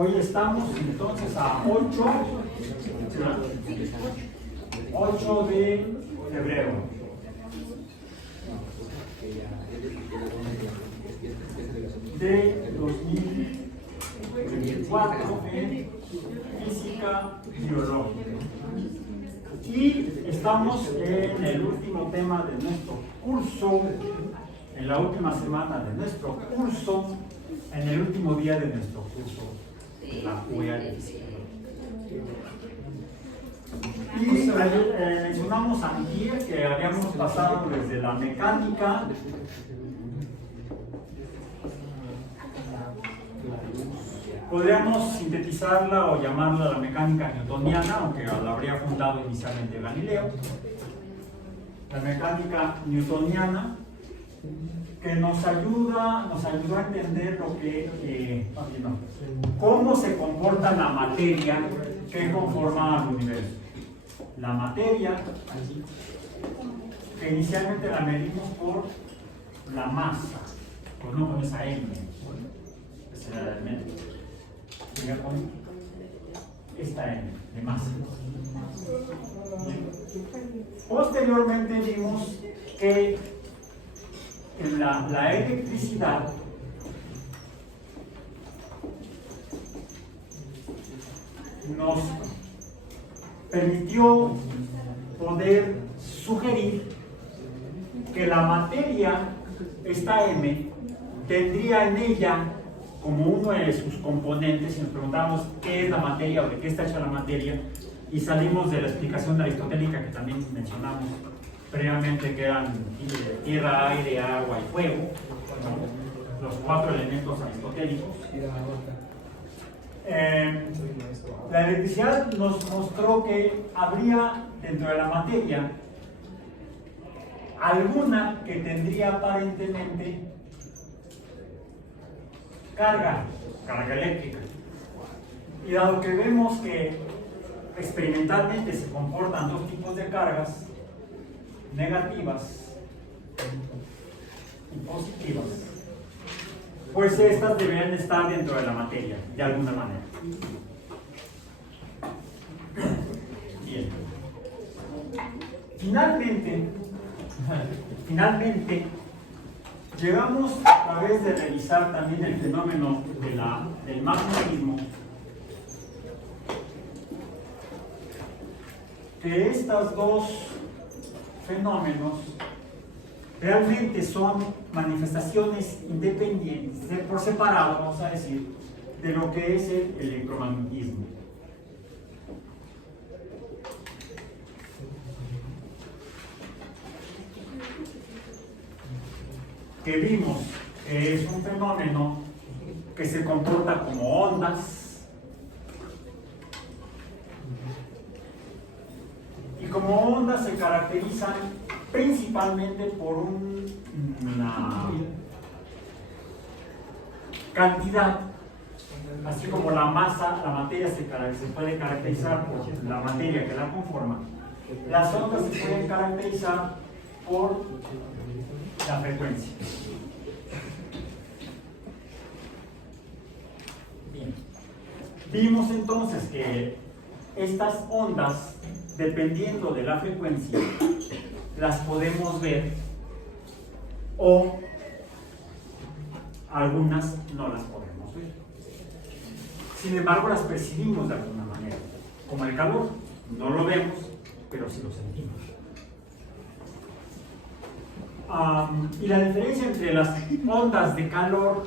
Hoy estamos entonces a 8 de febrero. De 2024 en física biológica. Y estamos en el último tema de nuestro curso, en la última semana de nuestro curso, en el último día de nuestro curso, la UEA de física. Y mencionamos aquí que habíamos pasado desde la mecánica podríamos sintetizarla o llamarla la mecánica newtoniana, aunque la habría fundado inicialmente Galileo. La mecánica newtoniana que nos ayudó a entender lo que, cómo se comporta la materia que conforma al universo. La materia, que inicialmente la medimos por la masa, pues no con esa M, ese era el elemento. Con esta M de masa. Posteriormente vimos que en la electricidad nos permitió poder sugerir que la materia, esta M, tendría en ella como uno de sus componentes, y nos preguntamos qué es la materia o de qué está hecha la materia, y salimos de la explicación aristotélica que también mencionamos previamente, que eran tierra, aire, agua y fuego, ¿no? Los 4 elementos aristotélicos. La electricidad nos mostró que habría dentro de la materia alguna que tendría aparentemente carga eléctrica. Y dado que vemos que experimentalmente se comportan dos tipos de cargas, negativas y positivas, pues estas deberían estar dentro de la materia, de alguna manera. Bien. Finalmente, llegamos a través de revisar también el fenómeno del magnetismo, que estos dos fenómenos realmente son manifestaciones independientes, por separado, vamos a decir, de lo que es el electromagnetismo. Que vimos que es un fenómeno que se comporta como ondas, y como ondas se caracterizan principalmente por una cantidad, así como la masa, la materia se puede caracterizar por la materia que la conforma. Las ondas se pueden caracterizar por la frecuencia. Bien. Vimos entonces que estas ondas, dependiendo de la frecuencia, las podemos ver o algunas no las podemos ver. Sin embargo, las percibimos de alguna manera, como el calor. No lo vemos, pero sí lo sentimos. Y la diferencia entre las ondas de calor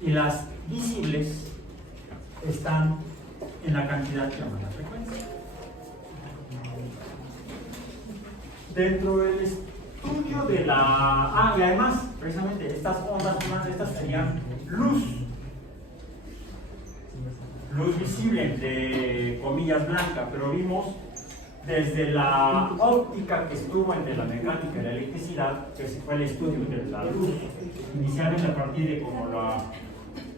y las visibles están en la cantidad que llaman la frecuencia. Dentro del estudio de la... y además, precisamente, estas ondas, unas de estas serían luz visible, entre comillas blanca, pero vimos desde la óptica que estuvo entre la mecánica y la electricidad, que fue el estudio de la luz, inicialmente a partir de como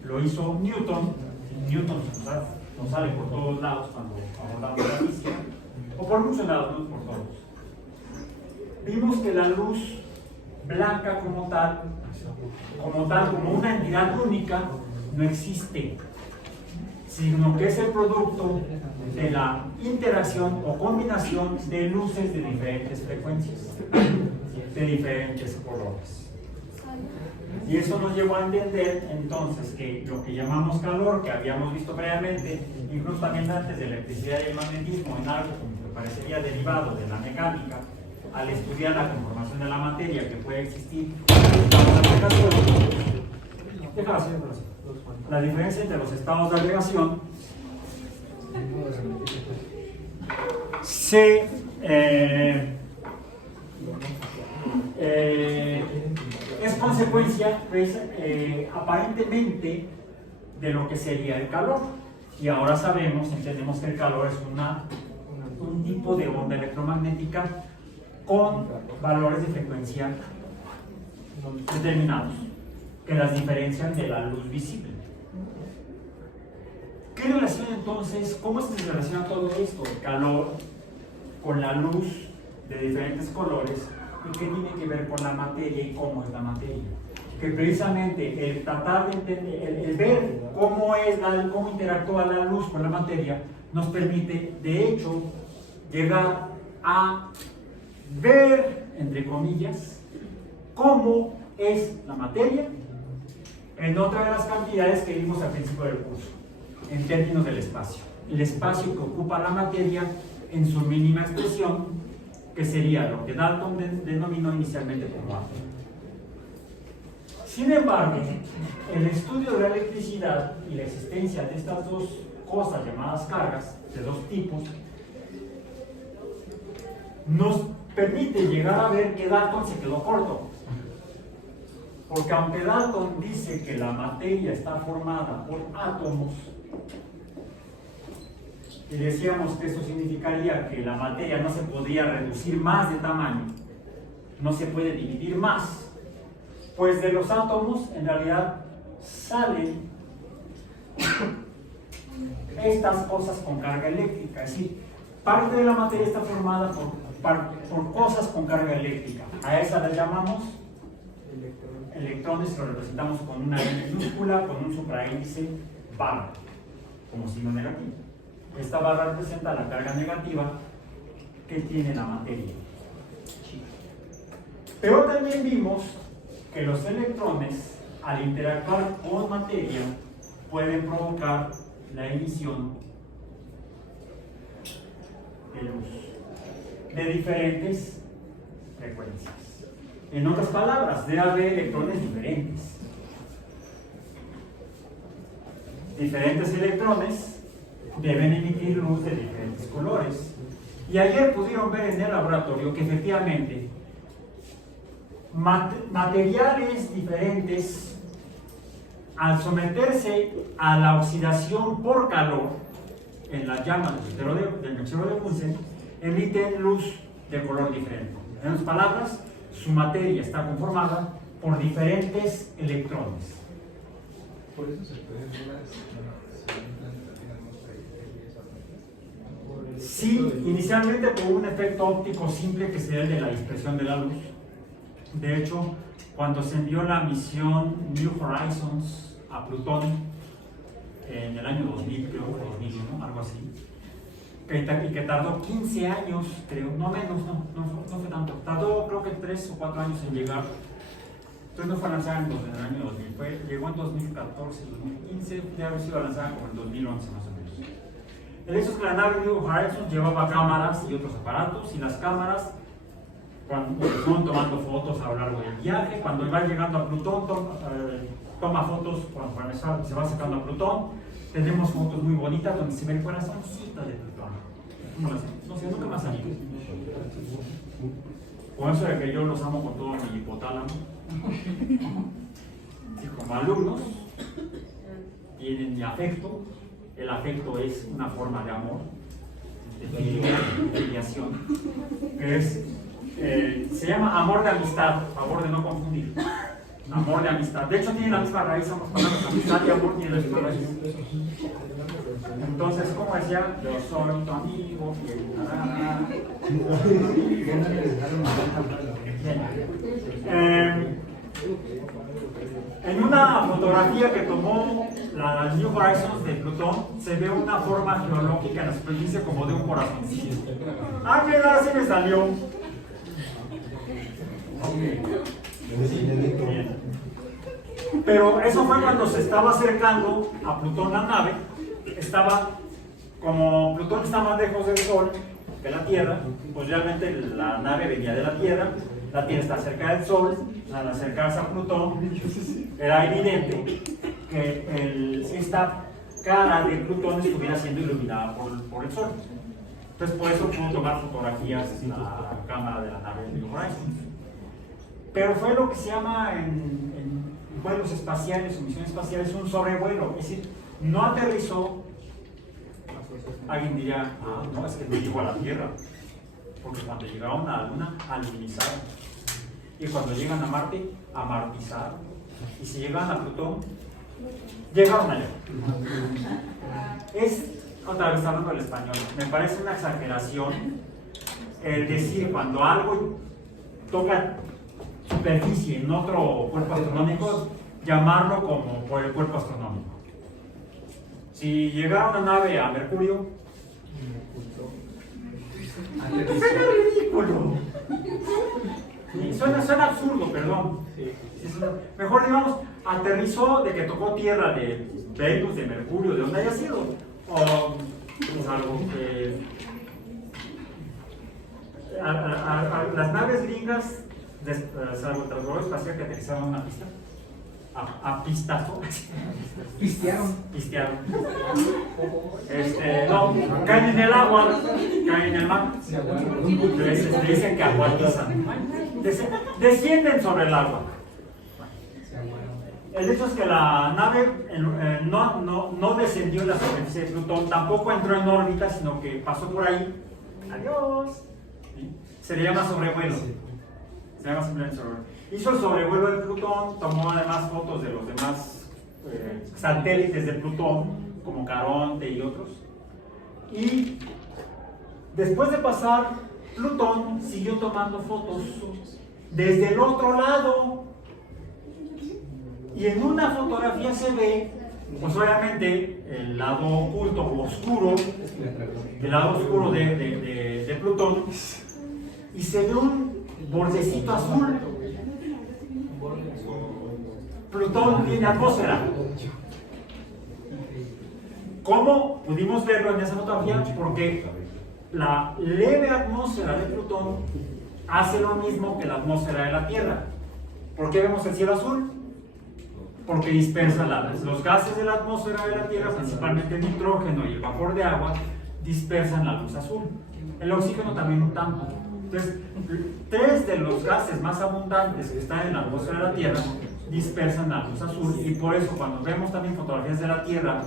lo hizo Newton. Newton nos sale por todos lados cuando abordamos la física, o por muchos lados, no por todos. Vimos que la luz blanca como una entidad única, no existe, sino que es el producto de la interacción o combinación de luces de diferentes frecuencias, de diferentes colores. Y eso nos llevó a entender entonces que lo que llamamos calor, que habíamos visto previamente, incluso también antes de la electricidad y el magnetismo, en algo que parecería derivado de la mecánica, al estudiar la conformación de la materia que puede existir, la diferencia entre los estados de agregación se es consecuencia aparentemente de lo que sería el calor. Y ahora entendemos que el calor es un tipo de onda electromagnética con valores de frecuencia determinados que las diferencian de la luz visible. ¿Qué relación entonces? ¿Cómo se relaciona todo esto? El calor con la luz de diferentes colores, y qué tiene que ver con la materia y cómo es la materia. Que precisamente el tratar de entender, el ver cómo interactúa la luz con la materia, nos permite, de hecho, llegar a ver, entre comillas, cómo es la materia en otra de las cantidades que vimos al principio del curso, en términos del espacio. El espacio que ocupa la materia en su mínima expresión, que sería lo que Dalton denominó inicialmente como átomo. Sin embargo, el estudio de la electricidad y la existencia de estas dos cosas llamadas cargas, de dos tipos, nos permite llegar a ver que Dalton se quedó corto. Porque aunque Dalton dice que la materia está formada por átomos, y decíamos que eso significaría que la materia no se podría reducir más de tamaño, no se puede dividir más, pues de los átomos en realidad salen estas cosas con carga eléctrica, es decir, parte de la materia está formada por cosas con carga eléctrica. A esas las llamamos electrones, lo representamos con una N minúscula, con un supraíndice barra, como signo negativo. Esta barra representa la carga negativa que tiene la materia. Pero también vimos que los electrones, al interactuar con materia, pueden provocar la emisión de luz de diferentes frecuencias. En otras palabras, debe haber electrones diferentes. Diferentes electrones deben emitir luz de diferentes colores. Y ayer pudieron ver en el laboratorio que efectivamente materiales diferentes, al someterse a la oxidación por calor en las llamas del mechero de Bunsen, emiten luz de color diferente. En otras palabras, su materia está conformada por diferentes electrones. Por eso se puede ver Sí, inicialmente por un efecto óptico simple que sería el de la dispersión de la luz. De hecho, cuando se envió la misión New Horizons a Plutón en el año 2000, creo, 2001, algo así, y que tardó 15 años, creo, no menos, no fue tanto, tardó creo que 3 o 4 años en llegar. Entonces no fue lanzada en el año 2000, llegó en 2014, 2015, debe haber sido lanzada como en 2011 más o menos. El hecho es que la nave New Horizons llevaba cámaras y otros aparatos, y las cámaras, cuando fueron tomando fotos a lo largo del viaje, cuando va llegando a Plutón, toma fotos cuando se va acercando a Plutón. Tenemos fotos muy bonitas donde se ve el corazoncito de Plutón. No sé, nunca más salido. Por eso de que yo los amo con todo mi hipotálamo. Sí, como alumnos, tienen mi afecto. El afecto es una forma de amor, de filiación, que es, se llama amor de amistad, favor de no confundir. Amor de amistad. De hecho, tiene la misma raíz, ambas palabras, amistad y amor tienen la misma raíz. Entonces, como decía, yo soy tu amigo, En una fotografía que tomó la New Horizons de Plutón, se ve una forma geológica en la superficie como de un corazoncillo. Ah, mira, así me salió. Bien. Pero eso fue cuando se estaba acercando a Plutón la nave. Como Plutón está más lejos del Sol que la Tierra, pues realmente la nave venía de la Tierra está cerca del Sol. Al acercarse a Plutón, era evidente que esta cara de Plutón estuviera siendo iluminada por el Sol. Entonces, por eso pudo tomar fotografías en la cámara de la nave New Horizons. Pero fue lo que se llama en vuelos espaciales o misiones espaciales un sobrevuelo, es decir, no aterrizó. Alguien diría, no, es que no llegó a la Tierra, porque cuando llegaron a la Luna, alunizaron. Y cuando llegan a Marte, amartizaron. Y si llegan a Plutón, llegaron allá. Es, otra vez hablando del español, me parece una exageración el decir cuando algo toca superficie en otro cuerpo astronómico, llamarlo como por el cuerpo astronómico. Si llegara una nave a Mercurio, suena ridículo. Suena absurdo, perdón. Mejor digamos, aterrizó de que tocó tierra de Venus, de Mercurio, de donde haya sido. O pues, algo que. Las naves gringas, salvo el transbordador espacial que aterrizaron en una pista. A pistazo. Pistearon. No, caen en el agua, caen en el mar. Le dicen que aguatizan. Descienden sobre el agua. El hecho es que la nave no descendió en la superficie de Plutón, tampoco entró en órbita, sino que pasó por ahí. Adiós. ¿Sí? Se le llama sobrevuelo. Hizo el sobrevuelo de Plutón, tomó además fotos de los demás satélites de Plutón, como Caronte y otros. Y después de pasar Plutón, siguió tomando fotos desde el otro lado. Y en una fotografía se ve, pues obviamente, el lado oculto o oscuro, el lado oscuro de Plutón, y se ve un bordecito azul. Plutón tiene atmósfera. ¿Cómo pudimos verlo en esa fotografía? Porque la leve atmósfera de Plutón hace lo mismo que la atmósfera de la Tierra. ¿Por qué vemos el cielo azul? Porque dispersa los gases de la atmósfera de la Tierra, principalmente el nitrógeno y el vapor de agua, dispersan la luz azul. El oxígeno también un tanto. Entonces, 3 de los gases más abundantes que están en la atmósfera de la Tierra dispersan la luz azul, y por eso cuando vemos también fotografías de la Tierra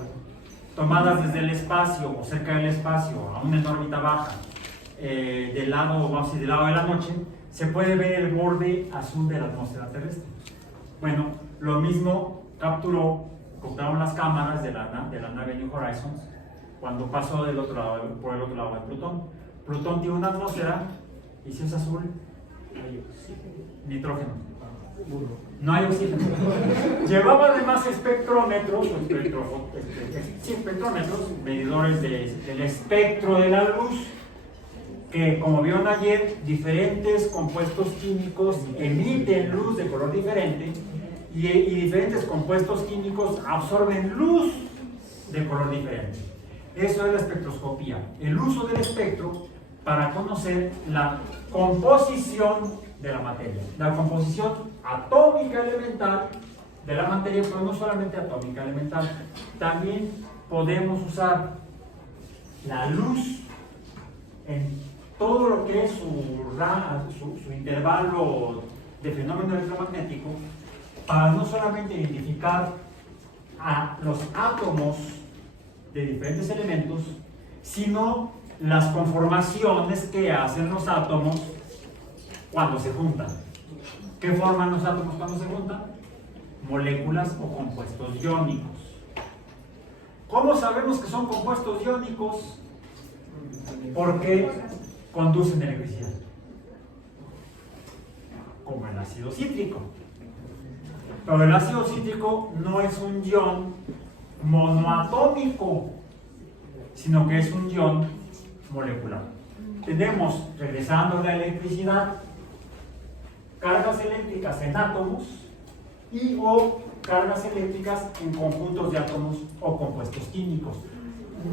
tomadas desde el espacio o cerca del espacio, aún en órbita baja, del lado, vamos a decir, del lado de la noche, se puede ver el borde azul de la atmósfera terrestre. Bueno, lo mismo captaron las cámaras de la nave New Horizons cuando pasó por el otro lado de Plutón. Plutón tiene una atmósfera, y si es azul, hay nitrógeno. No hay oxígeno. Llevaba además espectrómetros, medidores del espectro de la luz, que como vieron ayer, diferentes compuestos químicos emiten luz de color diferente, y diferentes compuestos químicos absorben luz de color diferente. Eso es la espectroscopía, el uso del espectro para conocer la composición de la materia, la composición atómica elemental de la materia, pero no solamente atómica elemental, también podemos usar la luz en todo lo que es su intervalo de fenómeno electromagnético, para no solamente identificar a los átomos de diferentes elementos, sino las conformaciones que hacen los átomos cuando se juntan. ¿Qué forman los átomos cuando se juntan? Moléculas o compuestos iónicos. ¿Cómo sabemos que son compuestos iónicos? Porque conducen electricidad, como el ácido cítrico. Pero el ácido cítrico no es un ion monoatómico, sino que es un ion molecular. Tenemos, regresando a la electricidad, cargas eléctricas en átomos y o cargas eléctricas en conjuntos de átomos o compuestos químicos.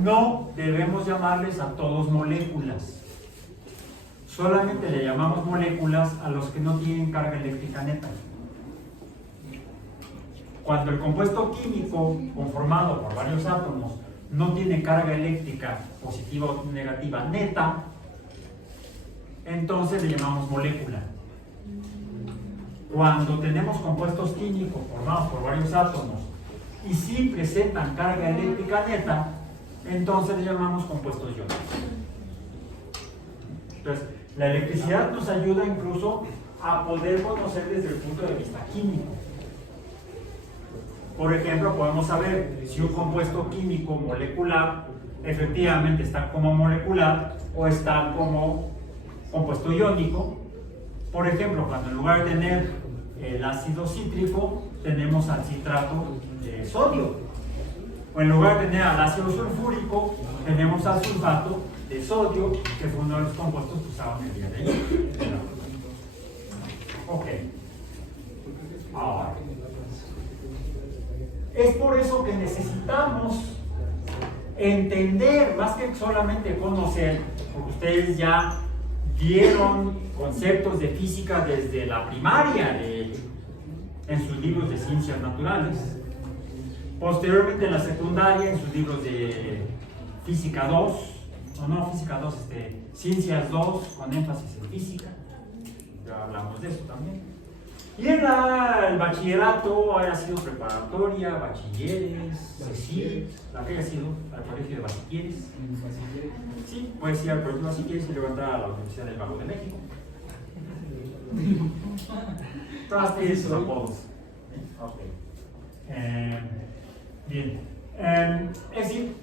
No debemos llamarles a todos moléculas. Solamente le llamamos moléculas a los que no tienen carga eléctrica neta. Cuando el compuesto químico conformado por varios átomos no tiene carga eléctrica positiva o negativa neta, entonces le llamamos molécula. Cuando tenemos compuestos químicos formados por varios átomos y sí presentan carga eléctrica neta, entonces le llamamos compuestos iones. Entonces, la electricidad nos ayuda incluso a poder conocer desde el punto de vista químico. Por ejemplo, podemos saber si un compuesto químico molecular efectivamente está como molecular o está como compuesto iónico. Por ejemplo, cuando en lugar de tener el ácido cítrico, tenemos al citrato de sodio. O en lugar de tener al ácido sulfúrico, tenemos al sulfato de sodio, que fue uno de los compuestos que usaban el día de hoy. Ok. Ahora, es por eso que necesitamos entender, más que solamente conocer, porque ustedes ya vieron conceptos de física desde la primaria en sus libros de ciencias naturales, posteriormente en la secundaria en sus libros de física 2, o no física 2, ciencias 2 con énfasis en física, ya hablamos de eso también. Y en el bachillerato haya sido preparatoria, bachilleres, CECIT, la que haya sido, al colegio de bachilleres. Sí, puedes ir al colegio de bachilleres y luego entrar a la Universidad del Vago de México. Todas tienen sus apodos. Ok. Bien. Es decir,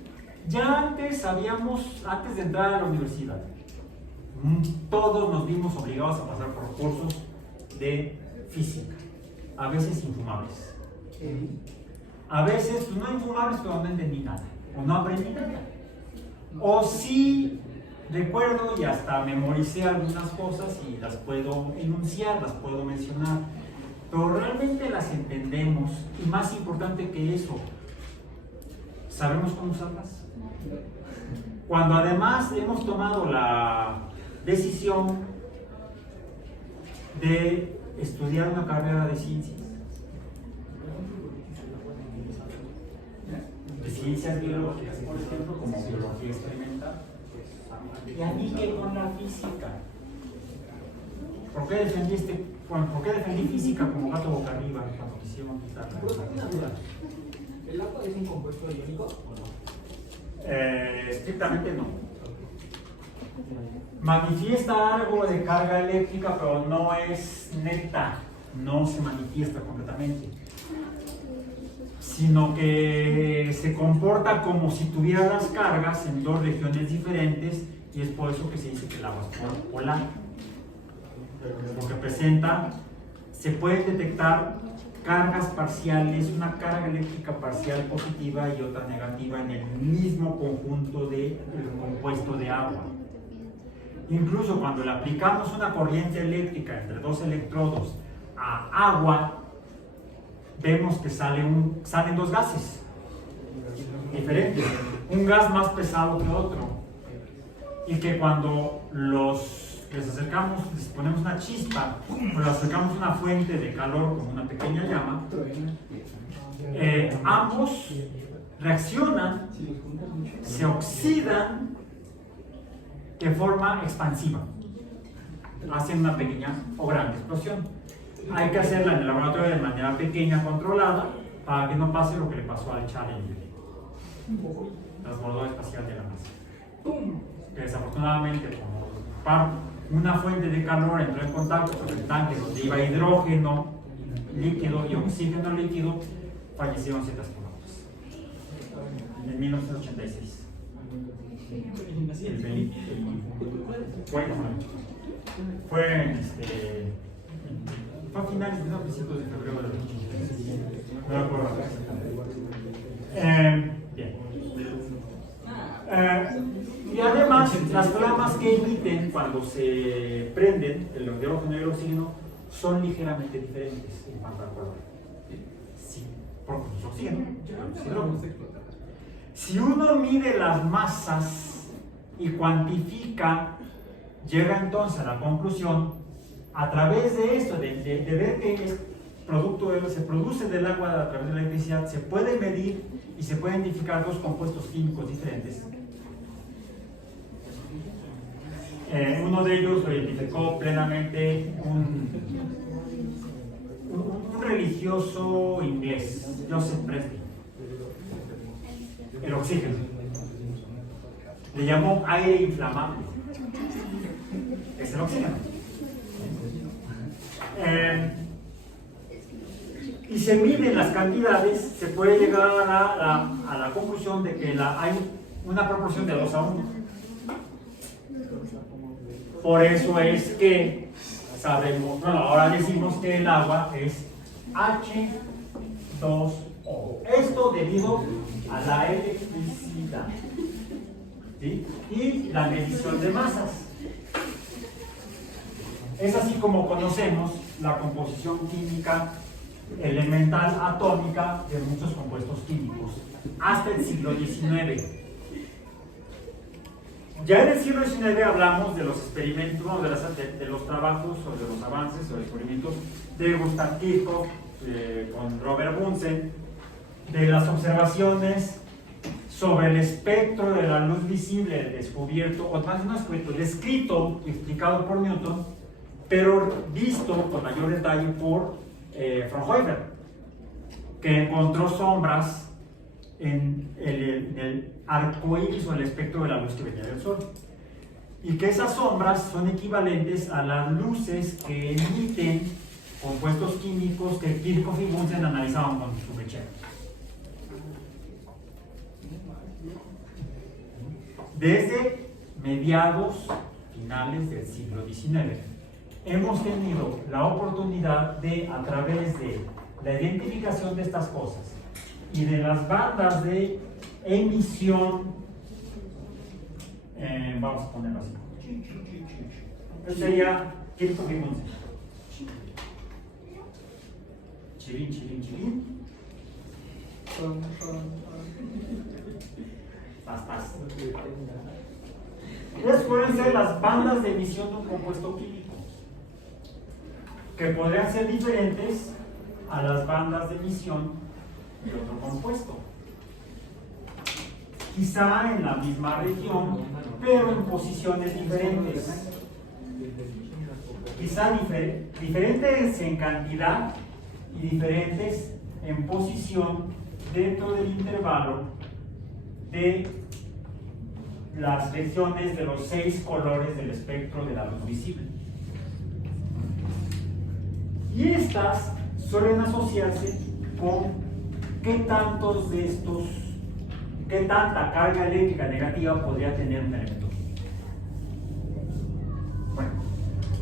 ya antes sabíamos, antes de entrar a la universidad, todos nos vimos obligados a pasar por cursos de física, a veces infumables. A veces pues, no infumables, pero no entendí nada, o no aprendí nada. O sí recuerdo y hasta memoricé algunas cosas y las puedo enunciar, las puedo mencionar, pero realmente las entendemos, y más importante que eso, ¿sabemos cómo usarlas? Cuando además hemos tomado la decisión de estudiar una carrera de ciencias, de ciencias biológicas, por ejemplo, como biología experimental, y a mí que con la física. ¿Por qué defendí física como gato boca arriba cuando quisieron quitarla? ¿El agua es un compuesto iónico o no? Estrictamente no. Manifiesta algo de carga eléctrica, pero no es neta, no se manifiesta completamente, sino que se comporta como si tuviera las cargas en dos regiones diferentes, y es por eso que se dice que el agua es polar, porque presenta, se pueden detectar cargas parciales, una carga eléctrica parcial positiva y otra negativa en el mismo conjunto del compuesto de agua. Incluso cuando le aplicamos una corriente eléctrica entre dos electrodos a agua, vemos que salen dos gases diferentes, un gas más pesado que otro, y que cuando les acercamos, les ponemos una chispa, o les acercamos una fuente de calor como una pequeña llama, ambos reaccionan, se oxidan de forma expansiva, hacen una pequeña o gran explosión. Hay que hacerla en el laboratorio de manera pequeña, controlada, para que no pase lo que le pasó al Challenger, transbordador espacial de la NASA, que desafortunadamente, como una fuente de calor entró en contacto con el tanque donde iba hidrógeno líquido y oxígeno líquido, fallecieron 7 astronautas en 1986. Fue Fue a finales, no, principios de febrero del 2023. No me acuerdo. Bien. Y además, las flamas que emiten cuando se prenden el hidrógeno y el oxígeno son ligeramente diferentes en cuanto al color. Sí, porque es oxígeno. Si uno mide las masas y cuantifica, llega entonces a la conclusión, a través de esto, de ver que es producto se produce del agua a través de la electricidad, se puede medir y se pueden identificar dos compuestos químicos diferentes. Uno de ellos lo identificó plenamente un religioso inglés, Joseph Priestley. El oxígeno. Le llamó aire inflamable. Es el oxígeno. Y se miden las cantidades, se puede llegar a la conclusión de que hay una proporción de 2 a 1. Por eso es que sabemos, bueno, ahora decimos que el agua es H2O. Esto debido a la electricidad. ¿Sí? Y la medición de masas. Es así como conocemos la composición química elemental atómica de muchos compuestos químicos hasta el siglo XIX. Ya en el siglo XIX hablamos de los experimentos, de los trabajos o de los avances o experimentos de Gustav Kirchhoff con Robert Bunsen, de las observaciones sobre el espectro de la luz visible descubierto, o más no descubierto, descrito y explicado por Newton, pero visto con mayor detalle por Fraunhofer, que encontró sombras en el arco iris o el espectro de la luz que venía del Sol. Y que esas sombras son equivalentes a las luces que emiten compuestos químicos que Kirchhoff y Bunsen analizaban con su mechero. Desde mediados finales del siglo XIX hemos tenido la oportunidad de, a través de la identificación de estas cosas y de las bandas de emisión, vamos a ponerlo así, eso sería Kirchhoff y Bunsen. Chilín, chilín, chilín. Paz. Esas pueden ser las bandas de emisión de un compuesto químico, que podrían ser diferentes a las bandas de emisión de otro compuesto. Quizá en la misma región, pero en posiciones diferentes. Quizá diferentes en cantidad y diferentes en posición dentro del intervalo de las regiones de los 6 colores del espectro de la luz visible. Y estas suelen asociarse con qué tanta carga eléctrica negativa podría tener un elemento. Bueno,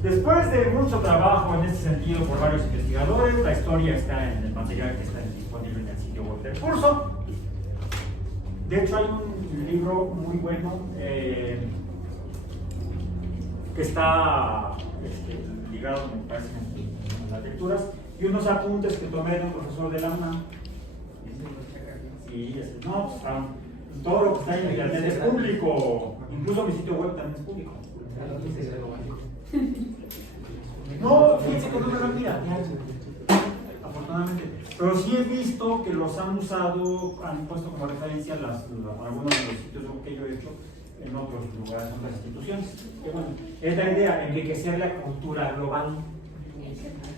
después de mucho trabajo en este sentido por varios investigadores, la historia está en el material que está disponible en el sitio web del curso. De hecho, hay un libro muy bueno que está ligado, me parece, en las lecturas, y unos apuntes que tomé de un profesor de la UNAM. Y no, todo lo que está en internet es público, incluso mi sitio web también es público. No, fíjense que no me lo piratean, afortunadamente. Pero sí he visto que los han usado, han puesto como referencia algunos de los sitios que yo he hecho en otros lugares, en otras instituciones. Que bueno, es la idea, enriquecer la cultura global.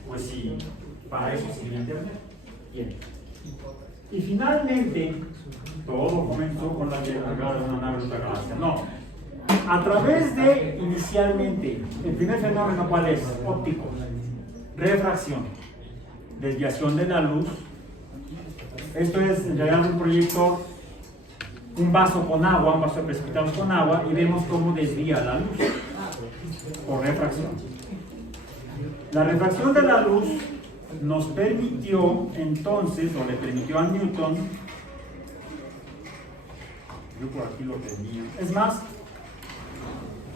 Pues sí, para eso sirve Internet. Bien. Y finalmente, todo comenzó con la llegada de una nave de otra galaxia. No. A través de, inicialmente, el primer fenómeno, ¿cuál es? Óptico. Refracción. Desviación de la luz. Esto es en realidad un proyector, un vaso con agua, un vaso de precipitados con agua, y vemos cómo desvía la luz por refracción. La refracción de la luz nos permitió entonces, o le permitió a Newton, yo por aquí lo tenía, es más,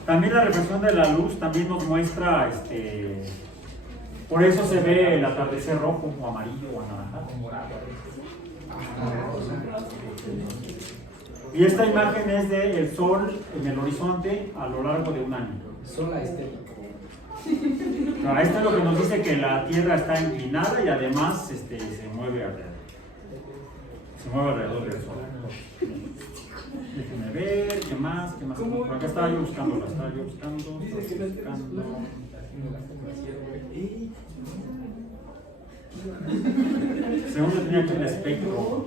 también la refracción de la luz también nos muestra, por eso se ve el atardecer rojo o amarillo o anaranjado. Y esta imagen es del sol en el horizonte a lo largo de un año. Sola estética. No, esto es lo que nos dice que la Tierra está inclinada y además se mueve alrededor. Se mueve alrededor del sol. Déjenme ver, ¿qué más? Por acá estaba yo buscando. Según yo tenía aquí el espectro.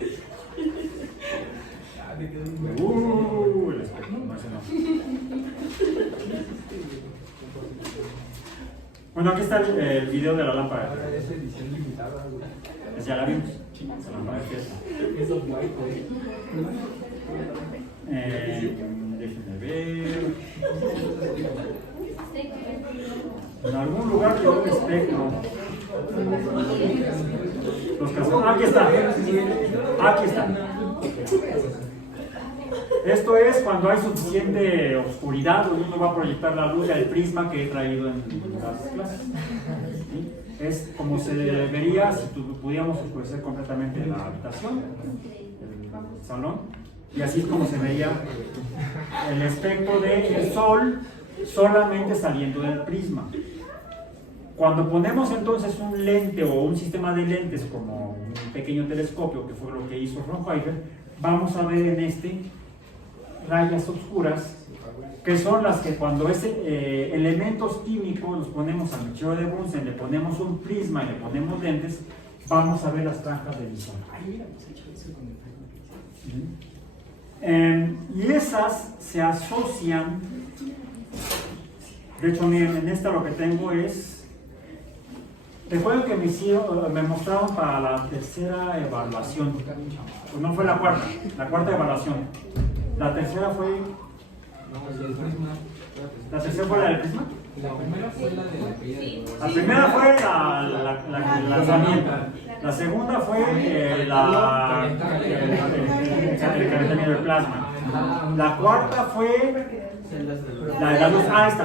El espectro, no, ese no. Bueno, aquí está el video de la lámpara. Pues ya la vimos. La lámpara déjenme ver. En algún lugar quedó el espectro. Aquí está. Aquí está. Esto es cuando hay suficiente oscuridad, donde uno va a proyectar la luz del prisma que he traído en las clases. ¿Sí? Es como se vería si pudiéramos oscurecer completamente la habitación, el salón, y así es como se vería el espectro del sol solamente saliendo del prisma. Cuando ponemos entonces un lente o un sistema de lentes como un pequeño telescopio, que fue lo que hizo Fraunhofer, vamos a ver en rayas oscuras, que son las que cuando elementos químicos los ponemos al mechero de Bunsen, le ponemos un prisma y le ponemos lentes, vamos a ver las franjas de visión. Y esas se asocian, de hecho miren, en esta lo que tengo es, recuerden que me mostraron para la tercera evaluación, pues no fue la cuarta evaluación. La tercera fue. ¿La tercera fue la del prisma? La primera fue la de la caída. La primera fue el lanzamiento. La segunda fue el calentamiento del plasma. La cuarta fue la de la luz. Esta.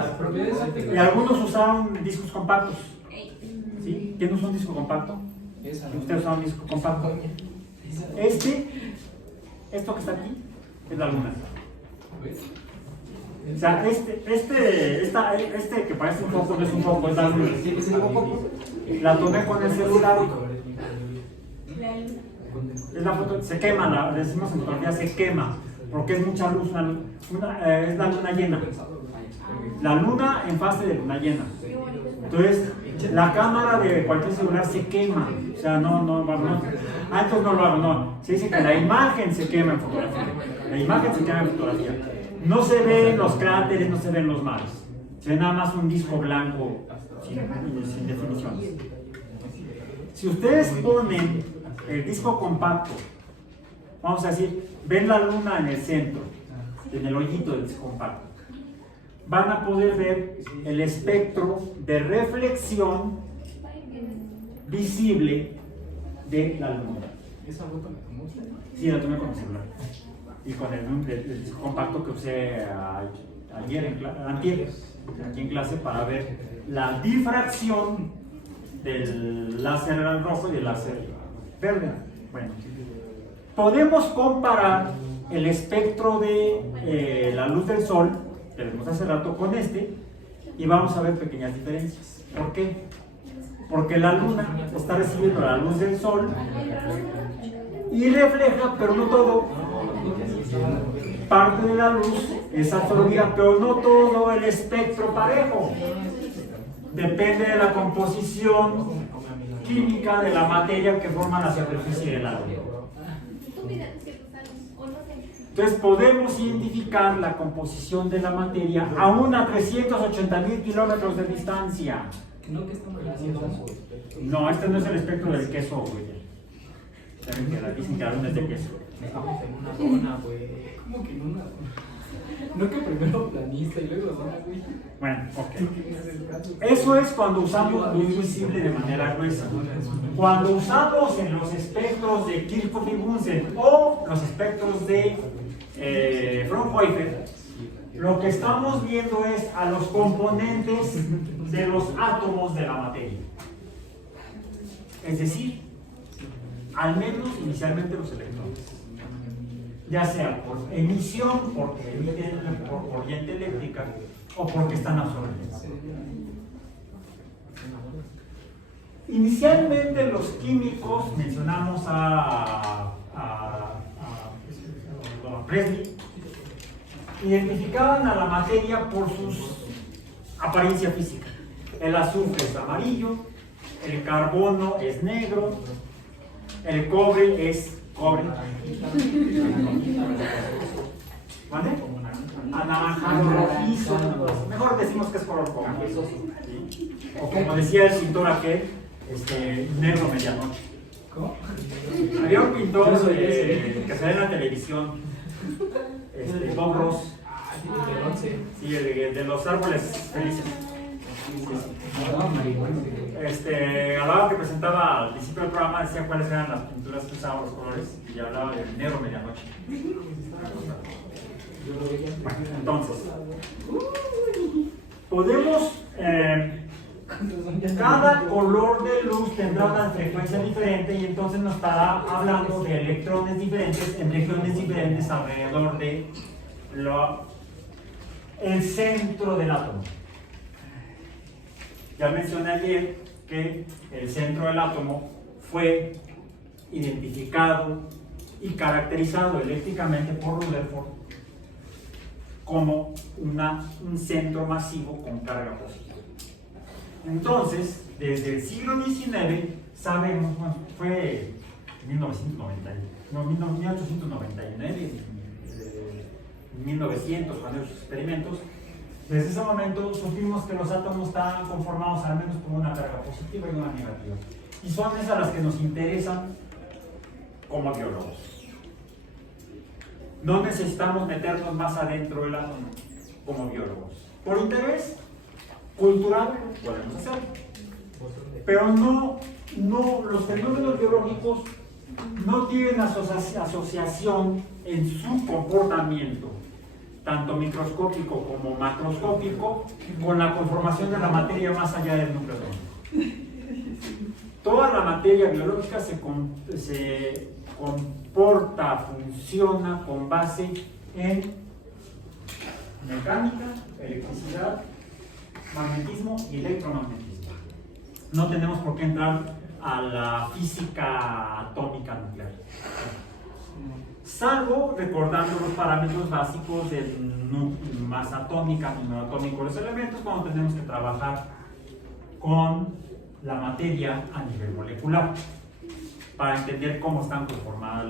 Y algunos usaron discos compactos. ¿Sí? ¿Quién usó un disco compacto? ¿Usted usó un disco compacto? Esto que está aquí es la luna. O sea, este que parece un foco no es un foco, es la luna. La tomé con el celular. Es la foto, se quema, decimos en fotografía, se quema, porque es mucha luz, es la luna llena. La luna en fase de luna llena. Entonces, la cámara de cualquier celular se quema. O sea, antes no lo hago, no. Se dice que la imagen se quema en fotografía. La imagen se quema en fotografía. No se ven los cráteres, no se ven los mares. Se ve nada más un disco blanco sin definiciones. Si ustedes ponen el disco compacto, vamos a decir, ven la luna en el centro, en el hoyito del disco compacto, van a poder ver el espectro de reflexión visible de la luna. ¿Esa foto me tomó usted? Sí, la tomé con el celular. Y con el disco compacto que usé antier, aquí en clase, para ver la difracción del láser rojo y del láser verde. Bueno, podemos comparar el espectro de la luz del sol, que vimos hace rato, con y vamos a ver pequeñas diferencias. ¿Por qué? Porque la luna está recibiendo la luz del sol y refleja, pero no todo. Parte de la luz es absorbida, pero no todo el espectro parejo. Depende de la composición química de la materia que forma la superficie del átomo. Entonces podemos identificar la composición de la materia aún a 380,000 kilómetros de distancia. No, que estamos haciendo. No, este no es el espectro del queso, güey. Saben que dicen que la luna es de queso. Estamos en una zona, güey. ¿Cómo que en una zona? No que primero planista y luego zona, güey. Bueno, ok. Eso es cuando usamos luz visible de manera gruesa. Cuando usamos en los espectros de Kirchhoff y Bunsen o los espectros de Fraunhofer, lo que estamos viendo es a los componentes de los átomos de la materia. Es decir, al menos inicialmente los electrones. Ya sea por emisión, porque emiten por corriente eléctrica, o porque están absorbidos. Inicialmente los químicos, mencionamos a Presley, identificaban a la materia por su apariencia física. El azufre es amarillo, el carbono es negro, el cobre es cobre. ¿Vale? Anaranjado, rojizo, mejor decimos que es color cobre. ¿Sí? O como decía el pintor aquel, negro medianoche. ¿Cómo? Había un pintor que se ve en la televisión, Bob Ross. Ah, sí, el 11. Sí, el de los árboles felices. Hablaba que presentaba al principio del programa, decía cuáles eran las pinturas que usaban los colores y hablaba del negro medianoche. Bueno, entonces, podemos, cada color de luz tendrá una frecuencia diferente y entonces nos estará hablando de electrones diferentes en regiones diferentes alrededor de el centro del átomo. Ya mencioné ayer que el centro del átomo fue identificado y caracterizado eléctricamente por Rutherford como un centro masivo con carga positiva. Entonces, desde el siglo XIX, sabemos, bueno, fue 1899, 1900, cuando esos experimentos. Desde ese momento supimos que los átomos están conformados al menos por una carga positiva y una negativa. Y son esas las que nos interesan como biólogos. No necesitamos meternos más adentro del átomo como biólogos. Por interés cultural podemos hacerlo. Pero no, los fenómenos biológicos no tienen asociación en su comportamiento, tanto microscópico como macroscópico, con la conformación de la materia más allá del núcleo atómico. Toda la materia biológica se comporta, funciona con base en mecánica, electricidad, magnetismo y electromagnetismo. No tenemos por qué entrar a la física atómica nuclear. Salvo recordando los parámetros básicos de masa atómica, número atómico de los elementos, cuando tenemos que trabajar con la materia a nivel molecular, para entender cómo están conformadas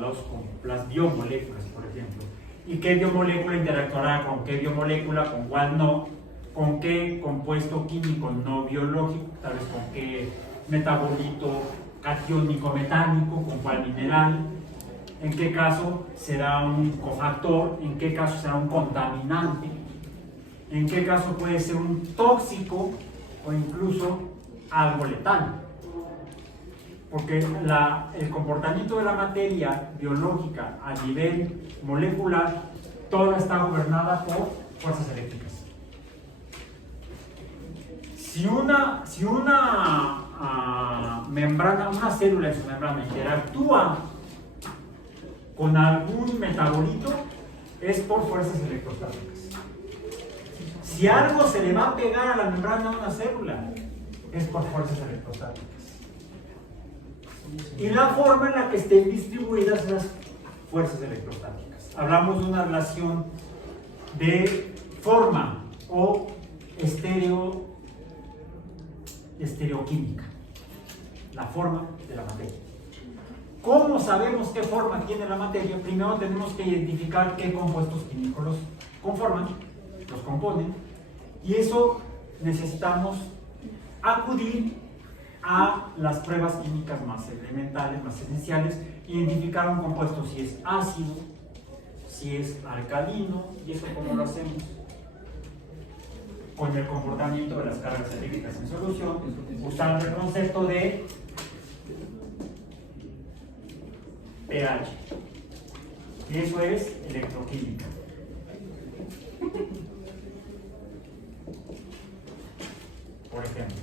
las biomoléculas, por ejemplo, y qué biomolécula interactuará con qué biomolécula, con cuál no, con qué compuesto químico no biológico, tal vez con qué metabolito catiónico metálico, con cuál mineral, en qué caso será un cofactor, en qué caso será un contaminante, en qué caso puede ser un tóxico o incluso algo letal. Porque el comportamiento de la materia biológica a nivel molecular, toda está gobernada por fuerzas eléctricas. Si una membrana, una célula en su membrana interactúa con algún metabolito, es por fuerzas electrostáticas. Si algo se le va a pegar a la membrana de una célula, es por fuerzas electrostáticas. Y la forma en la que estén distribuidas las fuerzas electrostáticas. Hablamos de una relación de forma o estereoquímica. La forma de la materia. ¿Cómo sabemos qué forma tiene la materia? Primero tenemos que identificar qué compuestos químicos los conforman, los componen, y eso necesitamos acudir a las pruebas químicas más elementales, más esenciales, identificar un compuesto si es ácido, si es alcalino, y eso cómo lo hacemos. Con el comportamiento de las cargas eléctricas en solución, usando el concepto de pH. Y eso es electroquímica. Por ejemplo.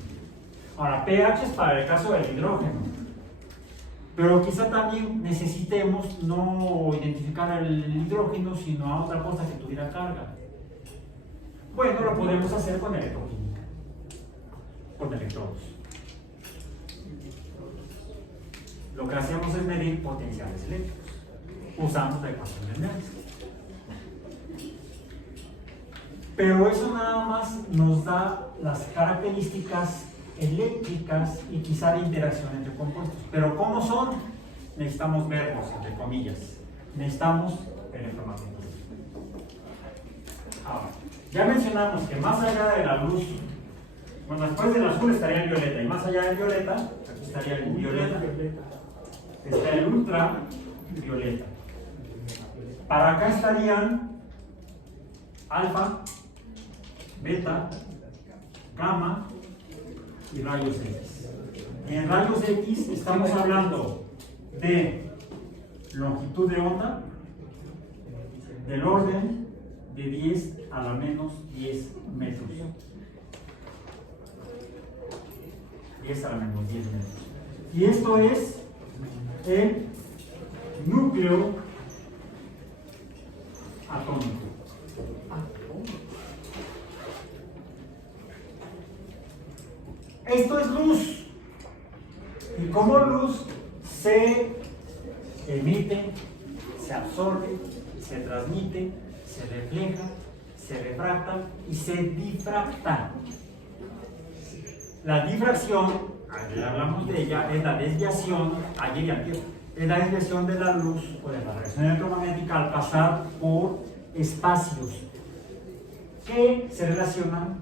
Ahora, pH es para el caso del hidrógeno. Pero quizá también necesitemos no identificar el hidrógeno, sino a otra cosa que tuviera carga. Bueno, lo podemos hacer con electroquímica, con electrodos. Lo que hacemos es medir potenciales eléctricos. Usamos la ecuación de Nernst. Pero eso nada más nos da las características eléctricas y quizá de interacción entre compuestos. Pero ¿cómo son? Necesitamos verlos, entre comillas. Necesitamos electromagnetismo. Ahora, ya mencionamos que más allá de la luz, bueno, después del azul estaría el violeta, y más allá del violeta, aquí estaría el violeta. Está el ultravioleta. Para acá estarían alfa, beta, gamma y rayos X. Y en rayos X estamos hablando de longitud de onda del orden de 10 a la menos 10 metros. 10 a la menos 10 metros. Y esto es el núcleo atómico. Esto es luz. Y como luz se emite, se absorbe, se transmite, se refleja, se refracta y se difracta. La difracción, ayer hablamos de ella, es la desviación, ayer y antes, es la desviación de la luz o de la radiación electromagnética al pasar por espacios que se relacionan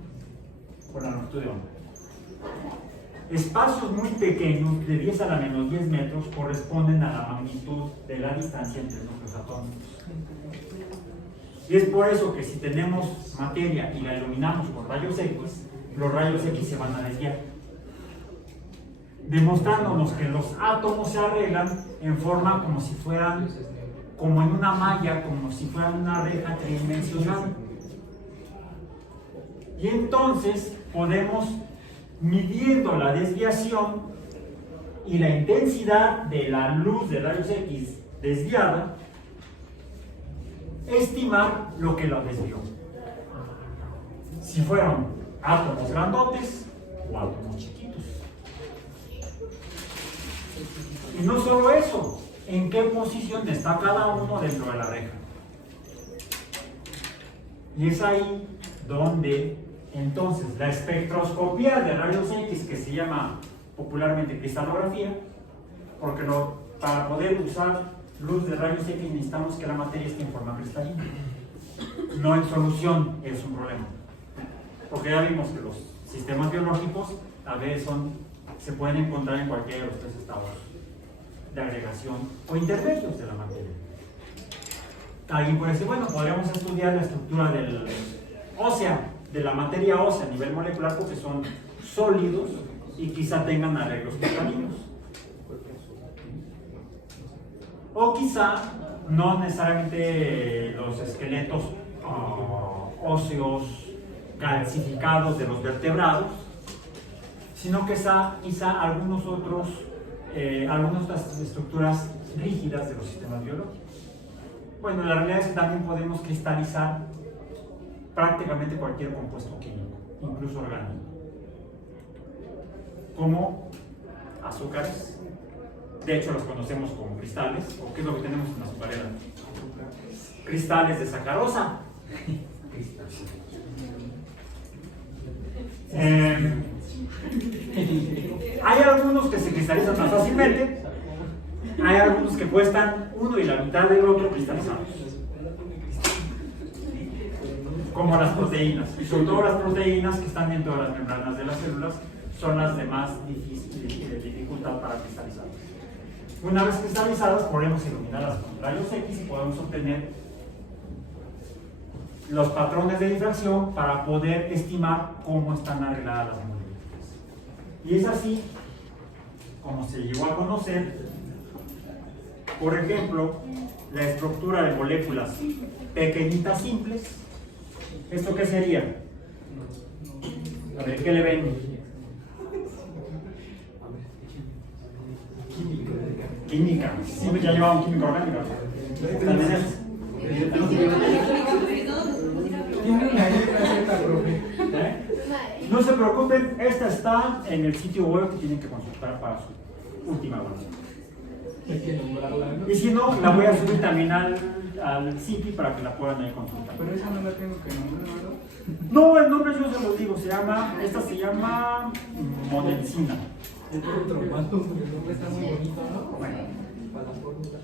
con la longitud de onda. Espacios muy pequeños, de 10 a la menos 10 metros, corresponden a la magnitud de la distancia entre núcleos atómicos. Y es por eso que si tenemos materia y la iluminamos con rayos X, los rayos X se van a desviar, demostrándonos que los átomos se arreglan en forma como si fueran, como en una malla, como si fueran una reja tridimensional. Y entonces podemos, midiendo la desviación y la intensidad de la luz de rayos X desviada, estimar lo que la desvió. Si fueron átomos grandotes o átomos chiquitos. Y no solo eso, ¿en qué posición está cada uno dentro de la reja? Y es ahí donde entonces la espectroscopía de rayos X, que se llama popularmente cristalografía, porque para poder usar luz de rayos X necesitamos que la materia esté en forma cristalina, no en solución. Es un problema, porque ya vimos que los sistemas biológicos a veces se pueden encontrar en cualquiera de los tres estados de agregación o intermedios de la materia. Alguien puede decir, bueno, podríamos estudiar la estructura ósea, de la materia ósea a nivel molecular, porque son sólidos y quizá tengan arreglos cristalinos. O quizá no necesariamente los esqueletos óseos calcificados de los vertebrados, sino que quizá algunas otras estructuras rígidas de los sistemas biológicos. Bueno, la realidad es que también podemos cristalizar prácticamente cualquier compuesto químico, incluso orgánico, como azúcares. De hecho, los conocemos como cristales. ¿O qué es lo que tenemos en la azucarera? Cristales de sacarosa. Hay algunos que se cristalizan más fácilmente. Hay algunos que cuestan uno y la mitad del otro cristalizados, como las proteínas, y sobre todo las proteínas que están dentro de las membranas de las células son las de más dificultad para cristalizarlas. Una vez cristalizadas podemos iluminarlas con rayos X y podemos obtener los patrones de difracción para poder estimar cómo están arregladas las moléculas. Y es así como se llegó a conocer, por ejemplo, la estructura de moléculas pequeñitas simples. ¿Esto qué sería? A ver, ¿qué le ven? Química. Siempre ya llevaba un químico orgánico. No se preocupen, esta está en el sitio web que tienen que consultar para su última evaluación. Y si no, la voy a subir también al sitio para que la puedan ahí consultar. Pero esa no la tengo que nombrar, ¿verdad? No, el nombre yo se lo digo, esta se llama Monelsina. El nombre está muy bonito, ¿no? Bueno,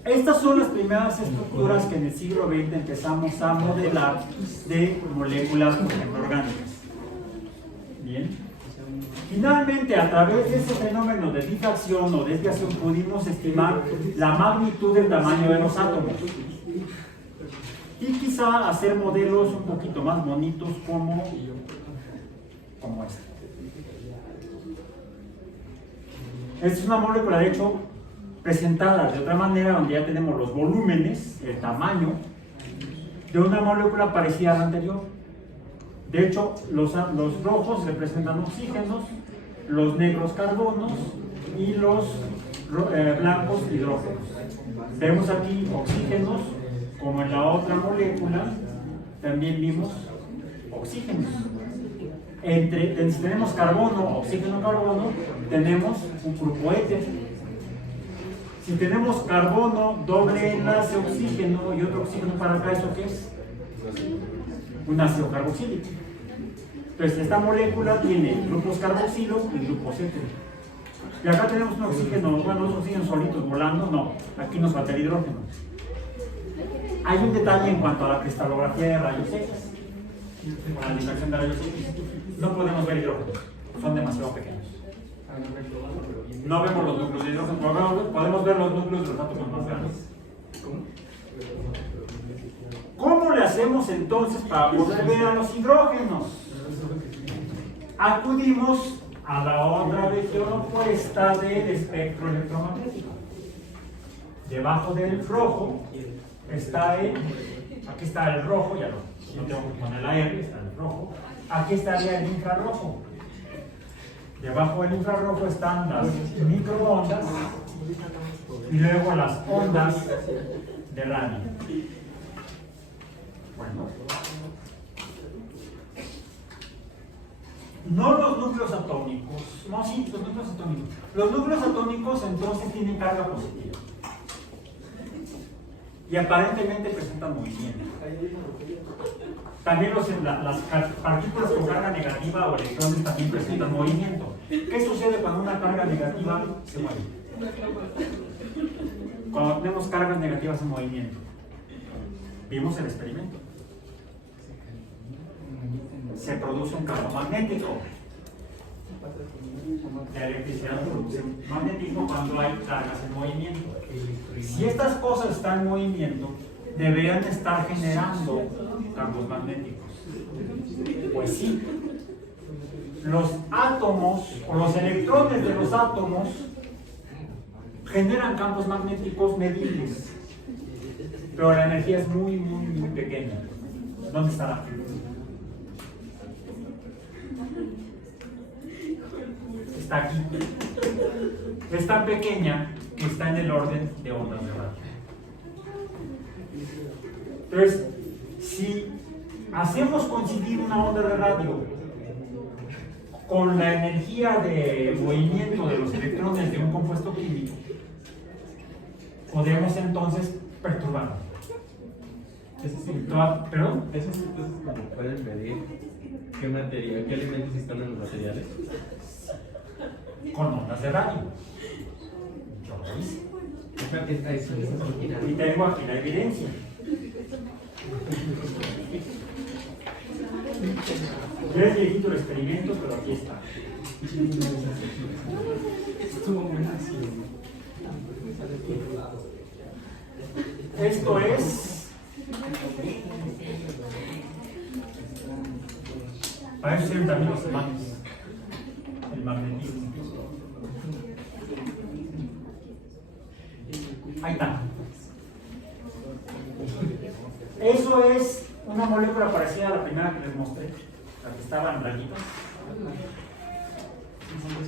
estas son las primeras estructuras que en el siglo XX empezamos a modelar de moléculas, por ejemplo, orgánicas. Bien. Finalmente, a través de ese fenómeno de difracción o desviación, pudimos estimar la magnitud del tamaño de los átomos. Y quizá hacer modelos un poquito más bonitos como este. Esta es una molécula, de hecho, presentada de otra manera, donde ya tenemos los volúmenes, el tamaño de una molécula parecida a la anterior. De hecho, los rojos representan oxígenos, los negros carbonos y los blancos hidrógenos. Vemos aquí oxígenos, como en la otra molécula, también vimos oxígenos. Si tenemos carbono, oxígeno, carbono, tenemos un grupo éter. Si tenemos carbono, doble enlace oxígeno y otro oxígeno para acá, ¿eso qué es? Un ácido carboxílico. Entonces, esta molécula tiene grupos carboxilo y grupos éter. Y acá tenemos un oxígeno, bueno, los oxígenos solitos volando, no, aquí nos falta el hidrógeno. Hay un detalle en cuanto a la cristalografía de rayos X, a la difracción de rayos X. No podemos ver hidrógeno, son demasiado pequeños. No vemos los núcleos de hidrógeno, podemos ver los núcleos de los átomos más grandes. ¿Cómo le hacemos entonces para poder ver a los hidrógenos? Acudimos a la otra región opuesta del espectro electromagnético. Debajo del rojo está aquí está el rojo, ya no tengo que poner la R, está el rojo. Aquí estaría el infrarrojo. Debajo del infrarrojo están las microondas y luego las ondas de radio. Bueno, no los núcleos atómicos, no, sí, los núcleos atómicos. Los núcleos atómicos entonces tienen carga positiva y aparentemente presentan movimiento. También las partículas con carga negativa o electrones también presentan movimiento. ¿Qué sucede cuando una carga negativa se mueve? Cuando tenemos cargas negativas en movimiento. Vimos el experimento. Se produce un campo magnético. La electricidad produce magnetismo cuando hay cargas en movimiento. Si estas cosas están en movimiento, deberían estar generando campos magnéticos. Pues sí. Los átomos o los electrones de los átomos generan campos magnéticos medibles, pero la energía es muy, muy, muy pequeña. ¿Dónde estará? Está aquí. Es tan pequeña que está en el orden de ondas de radio. Entonces, si hacemos coincidir una onda de radio con la energía de movimiento de los electrones de un compuesto químico, podemos entonces perturbarlo. ¿Perdón? ¿Eso es como pueden medir qué material, qué elementos están en los materiales? Con ondas de radio. Yo lo hice. Y tengo aquí la evidencia. Ya es viejito el experimento, pero aquí está. Esto es Para eso sirven también los imanes, el magnetismo. Ahí está. Eso es una molécula parecida a la primera que les mostré, la que estaba en rayitas,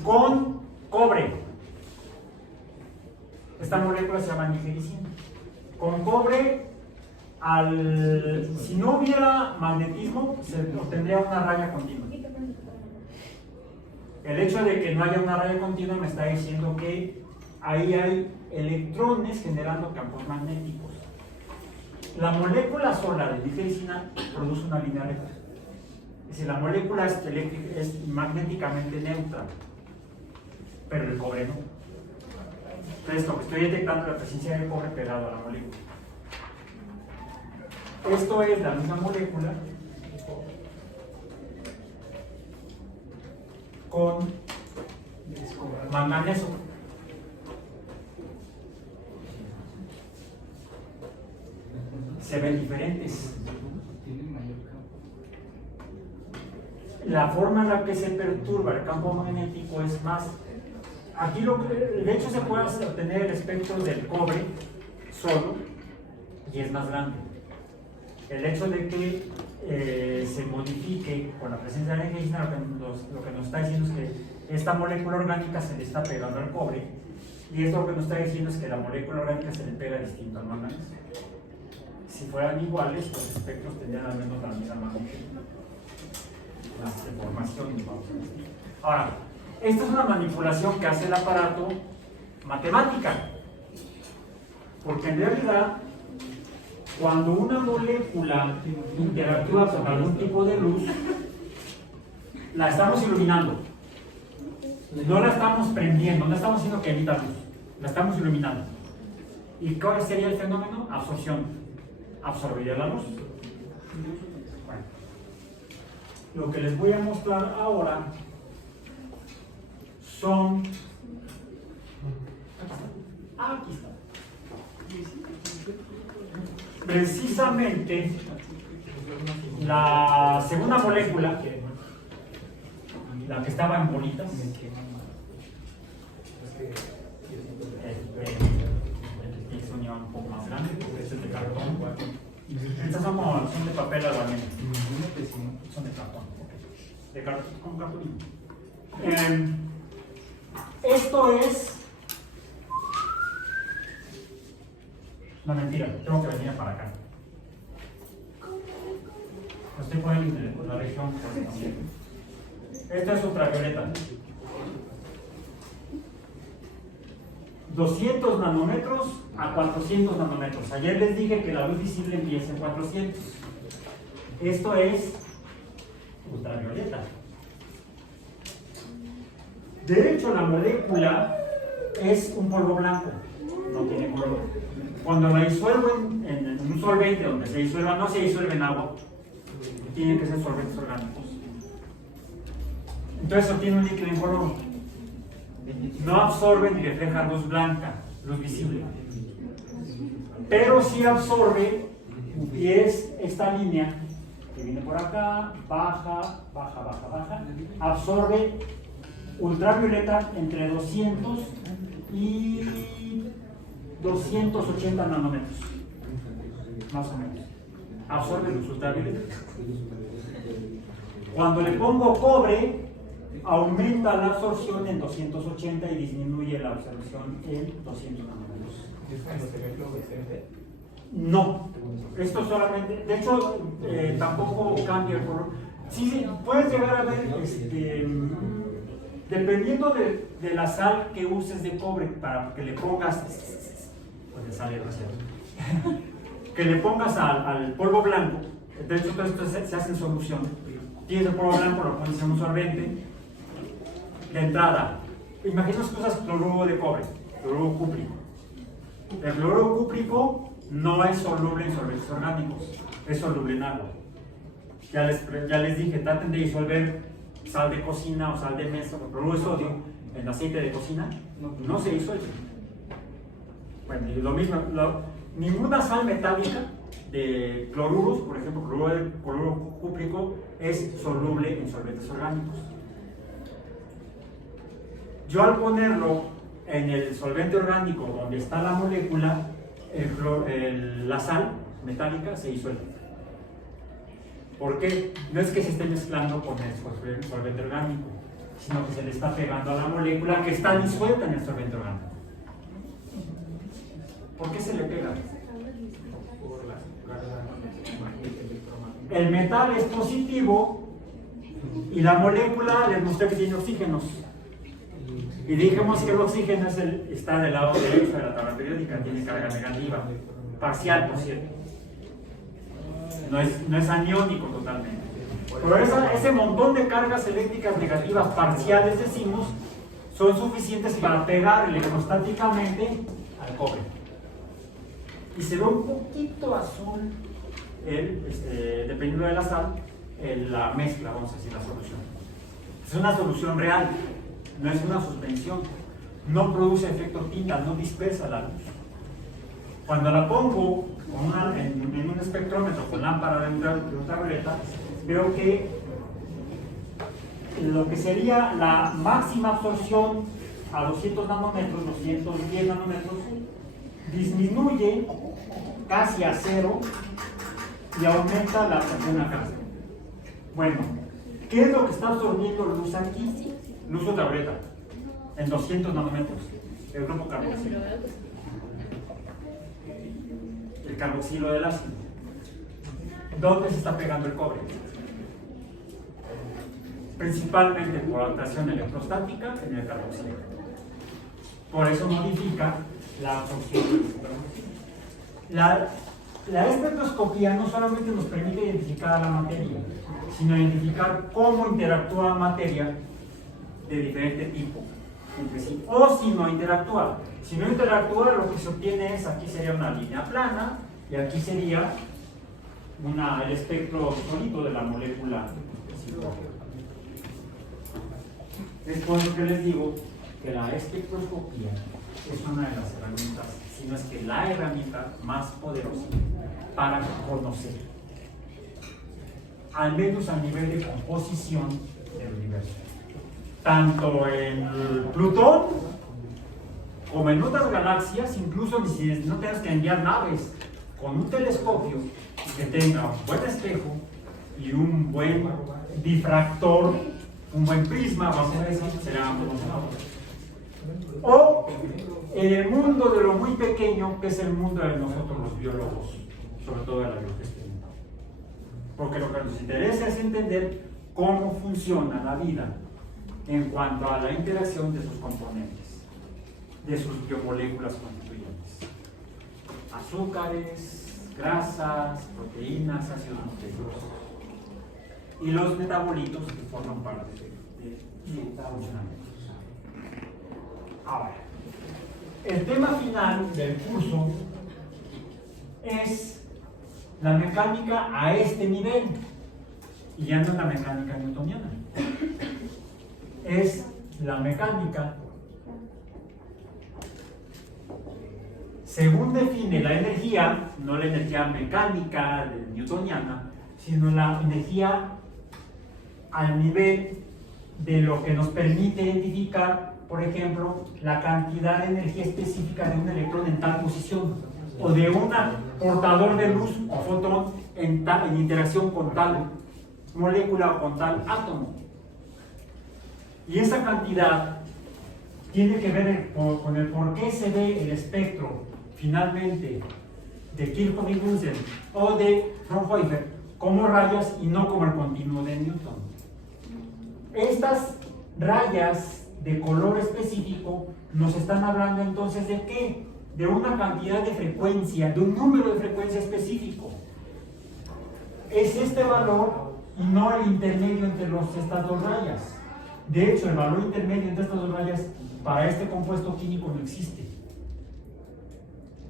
con cobre. Esta molécula se llama nigericina. Con cobre, si no hubiera magnetismo, se obtendría una raya continua. El hecho de que no haya una raya continua me está diciendo que ahí hay electrones generando campos magnéticos. La molécula sola de nigericina produce una línea recta. Es decir, la molécula es magnéticamente neutra, pero el cobre no. Entonces, lo que estoy detectando es la presencia del cobre pegado a la molécula. Esto es la misma molécula con manganeso. Se ven diferentes. La forma en la que se perturba el campo magnético es más. Aquí de hecho se puede obtener el espectro del cobre solo y es más grande. El hecho de que se modifique con la presencia de la nigericina, lo que nos está diciendo es que esta molécula orgánica se le está pegando al cobre, y esto lo que nos está diciendo es que la molécula orgánica se le pega distinto al manganeso. Si fueran iguales, los espectros tendrían al menos la misma magnitud, las deformaciones. Ahora, esta es una manipulación que hace el aparato matemática, porque en realidad, cuando una molécula interactúa con algún tipo de luz, la estamos iluminando. No la estamos prendiendo, no estamos haciendo que emita luz, la estamos iluminando. ¿Y cuál sería el fenómeno? Absorción. Absorbiría la luz. Bueno, lo que les voy a mostrar ahora son. Aquí está. Precisamente la segunda molécula, la que estaba en bolitas, el son ya un poco más grande, porque este es de cartón. Estas son de papel albanés, son de cartón, de cartón con cartulina. Esto es. No, mentira, tengo que venir para acá. Lo estoy poniendo en la región. Esta es ultravioleta. 200 nanómetros a 400 nanómetros. Ayer les dije que la luz visible empieza en 400. Esto es ultravioleta. De hecho, la molécula es un polvo blanco, no tiene color. Cuando la disuelven en un solvente donde se disuelva, no se disuelve en agua, tienen que ser solventes orgánicos. Entonces obtiene un líquido incoloro. No absorbe ni refleja luz blanca, luz visible. Pero sí absorbe, y es esta línea que viene por acá, baja, baja, baja, baja, absorbe ultravioleta entre 200 y 280 nanómetros, más o menos. Absorbe luz ultravioleta. Cuando le pongo cobre, aumenta la absorción en 280 y disminuye la absorción en 200 nanómetros. No, esto solamente, de hecho, tampoco cambia el color. Sí, puedes llegar a ver, dependiendo de la sal que uses de cobre para que le pongas, pues le sale rociado, que le pongas al polvo blanco. De hecho, todo esto se hace en solución. Tienes el polvo blanco, lo pones en un solvente. De entrada, imagina que usas cloruro de cobre, cloruro cúprico. El cloruro cúprico no es soluble en solventes orgánicos, es soluble en agua. Ya les dije, traten de disolver sal de cocina o sal de mesa o cloruro de sodio en aceite de cocina, no se disuelve. Bueno, y lo mismo, ninguna sal metálica de cloruros, por ejemplo, cloruro cúprico, es soluble en solventes orgánicos. Yo al ponerlo en el solvente orgánico donde está la molécula, la sal metálica se disuelve. ¿Por qué? No es que se esté mezclando con el solvente orgánico, sino que se le está pegando a la molécula que está disuelta en el solvente orgánico. ¿Por qué se le pega? Por las cargas electromagnéticas. El metal es positivo y la molécula les mostré que tiene oxígenos. Y dijimos que el oxígeno está del lado derecho de la tabla periódica, tiene carga negativa, parcial, por cierto. No es aniónico totalmente. Pero ese montón de cargas eléctricas negativas parciales, decimos, son suficientes para pegar electrostáticamente al cobre. Y se ve un poquito azul, dependiendo de la sal, la mezcla, vamos a decir, la solución. Es una solución real, no es una suspensión. No produce efecto tinta, no dispersa la luz. Cuando la pongo en un espectrómetro con lámpara de ultravioleta, veo que lo que sería la máxima absorción a 200 nanómetros, 210 nanómetros, disminuye casi a cero y aumenta la absorción acá. Bueno, ¿qué es lo que está absorbiendo luz aquí? Luz ultravioleta, en 200 nanómetros, el grupo carboxilo. El carboxilo del ácido. ¿Dónde se está pegando el cobre? Principalmente por alteración electrostática en el carboxilo. Por eso modifica la absorción del carboxilo. La espectroscopía no solamente nos permite identificar a la materia, sino identificar cómo interactúa la materia de diferente tipo entre sí, o si no interactúa. Si no interactúa, lo que se obtiene es, aquí sería una línea plana y aquí sería el espectro solito de la molécula. Es por eso que les digo que la espectroscopía es una de las herramientas, si no es que la herramienta más poderosa para conocer, al menos a nivel de composición del universo. Tanto en Plutón como en otras galaxias, incluso si no tengas que enviar naves, con un telescopio que tenga un buen espejo y un buen difractor, un buen prisma, vamos a decir, será un o en el mundo de lo muy pequeño, que es el mundo de nosotros los biólogos, sobre todo de la biología experimental. Porque lo que nos interesa es entender cómo funciona la vida en cuanto a la interacción de sus componentes, de sus biomoléculas constituyentes. Azúcares, grasas, proteínas, ácidos nucleicos y los metabolitos que forman parte de su funcionamiento. Ahora, el tema final del curso es la mecánica a este nivel, y ya no es la mecánica newtoniana, es la mecánica según define la energía, no la energía mecánica newtoniana, sino la energía al nivel de lo que nos permite identificar, por ejemplo, la cantidad de energía específica de un electrón en tal posición, o de un portador de luz o fotón en interacción con tal molécula o con tal átomo. Y esa cantidad tiene que ver con el por qué se ve el espectro finalmente de Kirchhoff y Bunsen o de Fraunhofer como rayas y no como el continuo de Newton. Estas rayas de color específico nos están hablando entonces de qué? De una cantidad de frecuencia, de un número de frecuencia específico. Es este valor y no el intermedio entre estas dos rayas. De hecho, el valor intermedio entre estas dos rayas para este compuesto químico no existe.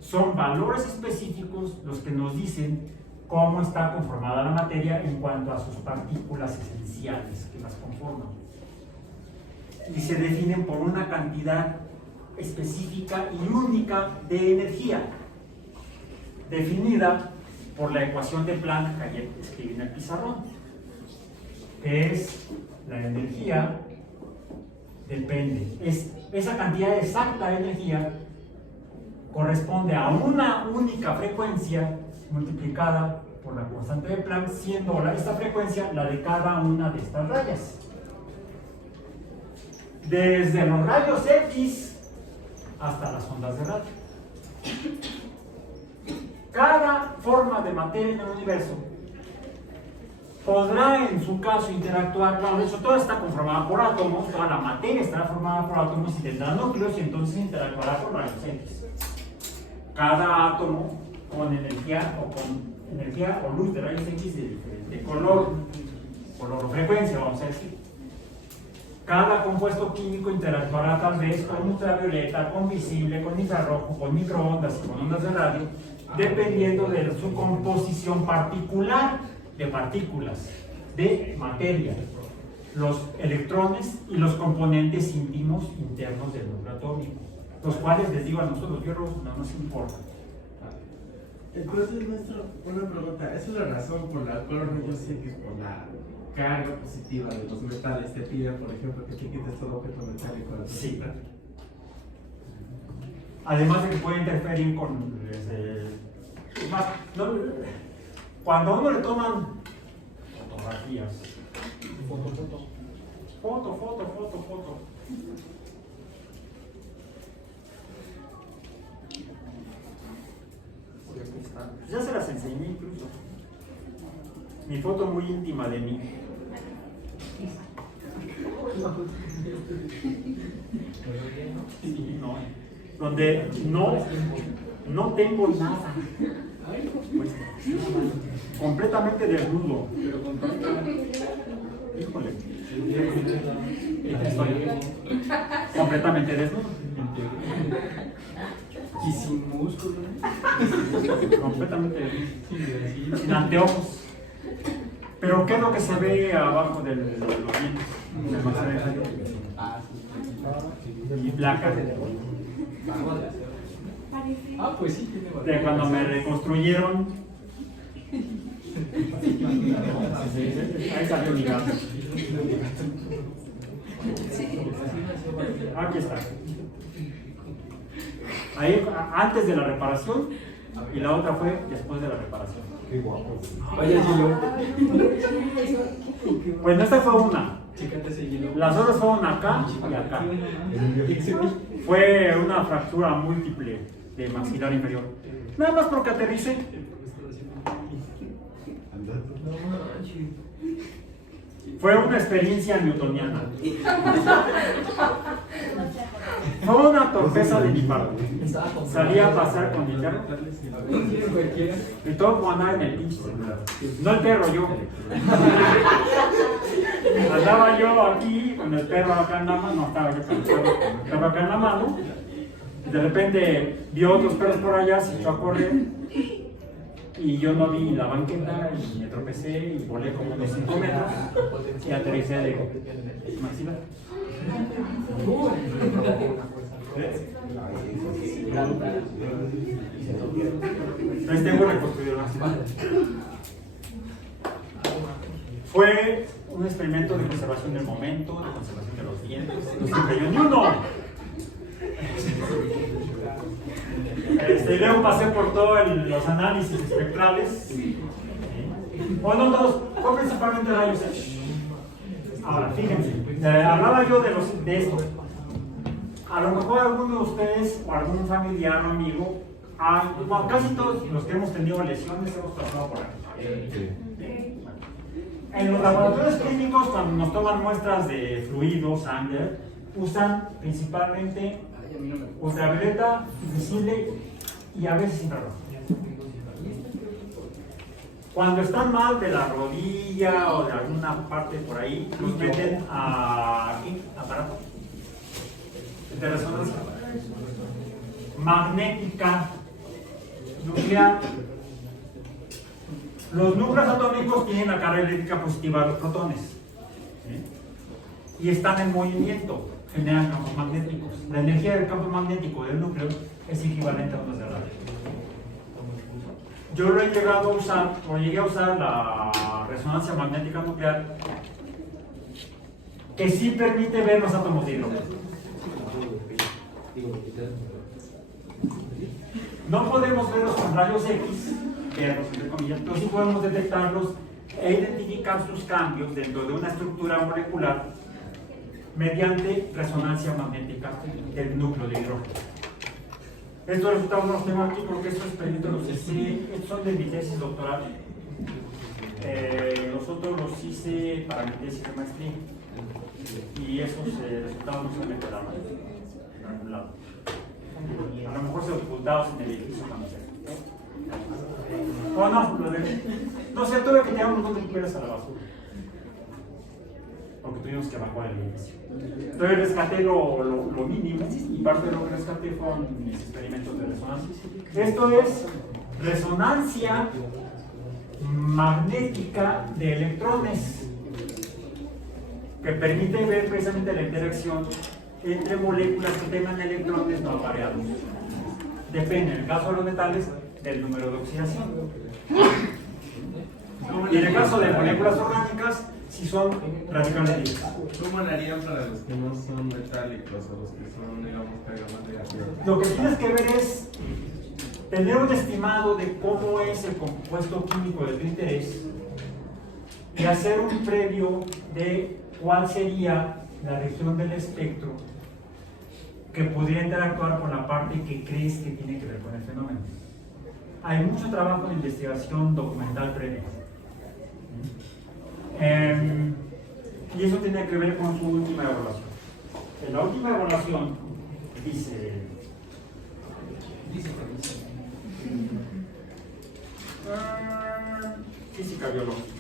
Son valores específicos los que nos dicen cómo está conformada la materia en cuanto a sus partículas esenciales que las conforman. Y se definen por una cantidad específica y única de energía, definida por la ecuación de Planck que ayer escribí en el pizarrón, que es la energía depende, esa cantidad exacta de energía corresponde a una única frecuencia multiplicada por la constante de Planck, siendo esta frecuencia la de cada una de estas rayas. Desde los rayos X hasta las ondas de radio. Cada forma de materia en el universo podrá en su caso interactuar, claro, eso toda está conformada por átomos, toda la materia estará formada por átomos y tendrá núcleos y entonces interactuará con rayos X. Cada átomo con energía o luz de rayos X de diferente color o frecuencia, vamos a decir. Cada compuesto químico interactuará tal vez con ultravioleta, con visible, con infrarrojo, con microondas y con ondas de radio, dependiendo de su composición particular de partículas, de materia, los electrones y los componentes íntimos internos del núcleo atómico, los cuales, les digo a nosotros los biólogos, no nos importa. Entonces, maestro, una pregunta, ¿esa es la razón por la cual los rayos X, por la carga positiva de los metales, te piden, por ejemplo, que te quites todo objeto metálico? Sí. Además de que puede interferir con... cuando a uno le toman fotografías, foto. Ya se las enseñé incluso. Mi foto muy íntima de mí. Sí, no. Donde no tengo nada. Pues, completamente desnudo. Híjole. Estoy completamente desnudo. Y sin músculo. Completamente desnudo. Sin anteojos. Pero ¿qué es lo que se ve abajo de los dientes? Y placa Pues sí, tiene de cuando me reconstruyeron. Ahí salió mi gato. Aquí está. Ahí antes de la reparación y la otra fue después de la reparación. Qué guapo. Vaya hielo. Bueno, esta fue una. Chécate ese hielo. Las otras fueron acá y acá. Fue una fractura múltiple de maxilar inferior. Nada más porque aterricé. Fue una experiencia newtoniana. Fue una torpeza de mi parte. Salí a pasar con mi perro y todo por andar en el pinche celular. No el perro, yo. Andaba yo aquí con el perro acá en la mano, no estaba yo con el perro acá en la mano. Y de repente vio otros perros por allá, se echó a correr. Y yo no vi la banqueta y me tropecé y volé como unos 5 metros y aterricé de maxilar. Entonces tengo reconstruido el maxilar. Fue un experimento de conservación del momento, de conservación de los dientes. No se cayó ni uno. Y luego pasé por todos los análisis espectrales. Bueno, todos, fue principalmente rayos X. Ahora, fíjense, hablaba yo de esto. A lo mejor alguno de ustedes, o algún familiar o amigo, casi todos los que hemos tenido lesiones hemos pasado por aquí. En los laboratorios clínicos, cuando nos toman muestras de fluidos, sangre, usan principalmente ultravioleta, visible y a veces infrarrojo. Cuando están mal de la rodilla o de alguna parte por ahí, los meten a aquí, aparato de resonancia magnética nuclear. Los núcleos atómicos tienen la carga eléctrica positiva de los protones, ¿sí? Y están en movimiento, generan campos magnéticos. La energía del campo magnético del núcleo es equivalente a ondas de radio. yo lo he llegado a usar, o llegué a usar la resonancia magnética nuclear, que sí permite ver los átomos de hidrógeno. No podemos verlos con rayos X, verlos entre comillas, pero sí podemos detectarlos e identificar sus cambios dentro de una estructura molecular mediante resonancia magnética del núcleo de hidrógeno. Estos resultados no los tengo aquí porque estos experimentos los hice, estos son de mi tesis doctoral. Los otros los hice para mi tesis de maestría. Y esos resultados no se me quedaron en algún lado. A lo mejor se ocultados en el edificio cuando sea. O no, no sé, tuve que tirar un montón de papeles a la basura. Porque tuvimos que evacuar el edificio. Entonces rescaté lo mínimo y parte de lo que rescaté fueron mis experimentos de resonancia. Esto es resonancia magnética de electrones, que permite ver precisamente la interacción entre moléculas que tengan electrones no apareados. Depende, en el caso de los metales, del número de oxidación. Y en el caso de moléculas orgánicas, si son radicales libres. ¿Cómo lo harían para los que no son metálicos o los que son, digamos, carga más negativa? Lo que tienes que ver es tener un estimado de cómo es el compuesto químico de tu interés y hacer un previo de cuál sería la región del espectro que podría interactuar con la parte que crees que tiene que ver con el fenómeno. Hay mucho trabajo de investigación documental previo. Y eso tiene que ver con su última evaluación. En la última evaluación dice física biológica.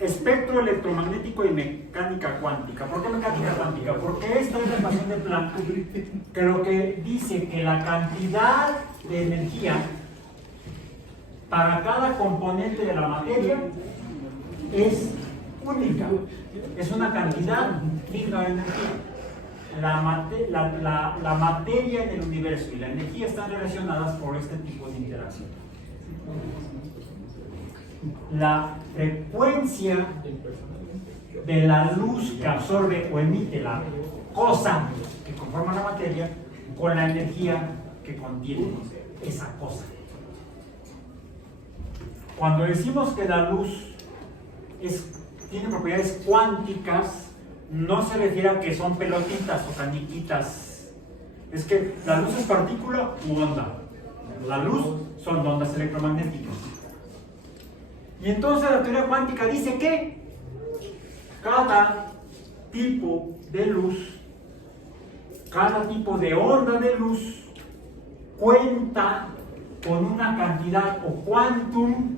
Espectro electromagnético y mecánica cuántica. ¿Por qué mecánica cuántica? Porque esta es la ecuación de Planck, que lo que dice que la cantidad de energía para cada componente de la materia es única. Es una cantidad fija de energía. La materia en el universo y la energía están relacionadas por este tipo de interacción. La frecuencia de la luz que absorbe o emite la cosa que conforma la materia con la energía que contiene esa cosa. Cuando decimos que la luz tiene propiedades cuánticas, no se refiere a que son pelotitas o cañiquitas. Es que la luz es partícula u onda. La luz son ondas electromagnéticas. Y entonces la teoría cuántica dice que cada tipo de luz, cada tipo de onda de luz cuenta con una cantidad o quantum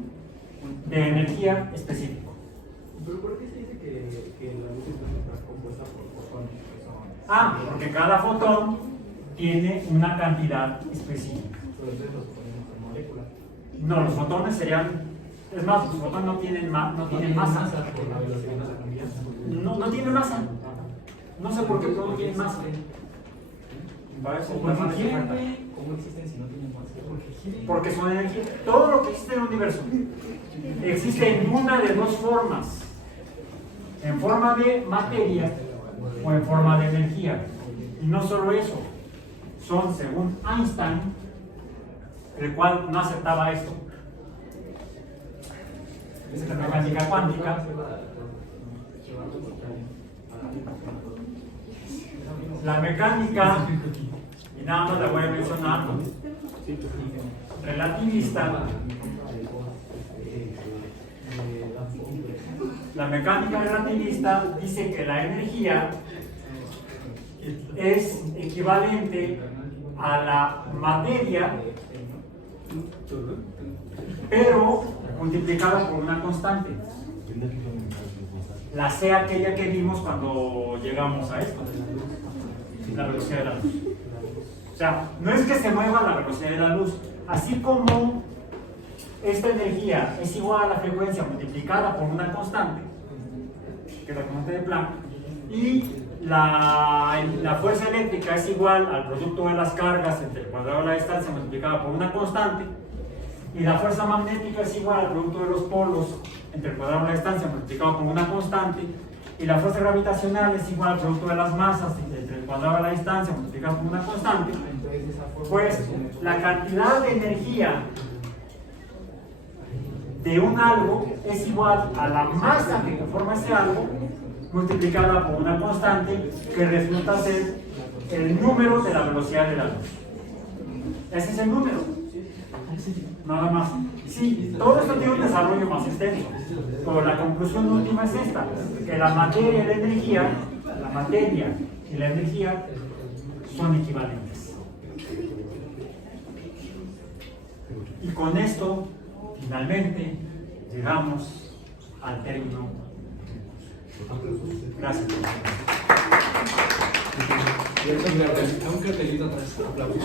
de energía específico. ¿Pero por qué se dice que la luz está compuesta por fotones? Porque cada fotón tiene una cantidad específica. Pero entonces los fotones no son moléculas. No, los fotones serían... Es más, los fotones no tienen masa. Por la velocidad de la cambianza. No tienen masa. No sé por qué no tienen masa. ¿Cómo existen si no tienen masa? Porque son energía. Todo lo que existe en el universo existe en una de dos formas: en forma de materia o en forma de energía. Y no solo eso, son, según Einstein, el cual no aceptaba esto, la mecánica cuántica, la mecánica, y nada más la voy a mencionar, relativista. La mecánica relativista dice que la energía es equivalente a la materia, pero multiplicada por una constante. La C aquella que vimos cuando llegamos a esto, la velocidad de la luz. O sea, no es que se mueva la velocidad de la luz, así como esta energía es igual a la frecuencia multiplicada por una constante, que es la constante de Planck, y la fuerza eléctrica es igual al producto de las cargas entre el cuadrado de la distancia multiplicado por una constante, y la fuerza magnética es igual al producto de los polos entre el cuadrado de la distancia multiplicado por una constante, y la fuerza gravitacional es igual al producto de las masas entre el cuadrado de la distancia multiplicado por una constante. Pues la cantidad de energía de un algo es igual a la masa que conforma ese algo multiplicada por una constante que resulta ser el número de la velocidad de la luz. Ese es el número. Nada más. Sí, todo esto tiene un desarrollo más extenso, pero la conclusión última es esta, que la materia y la energía, son equivalentes. Y con esto, finalmente, llegamos al término. Gracias. Y un cartelito atrás, aplausos.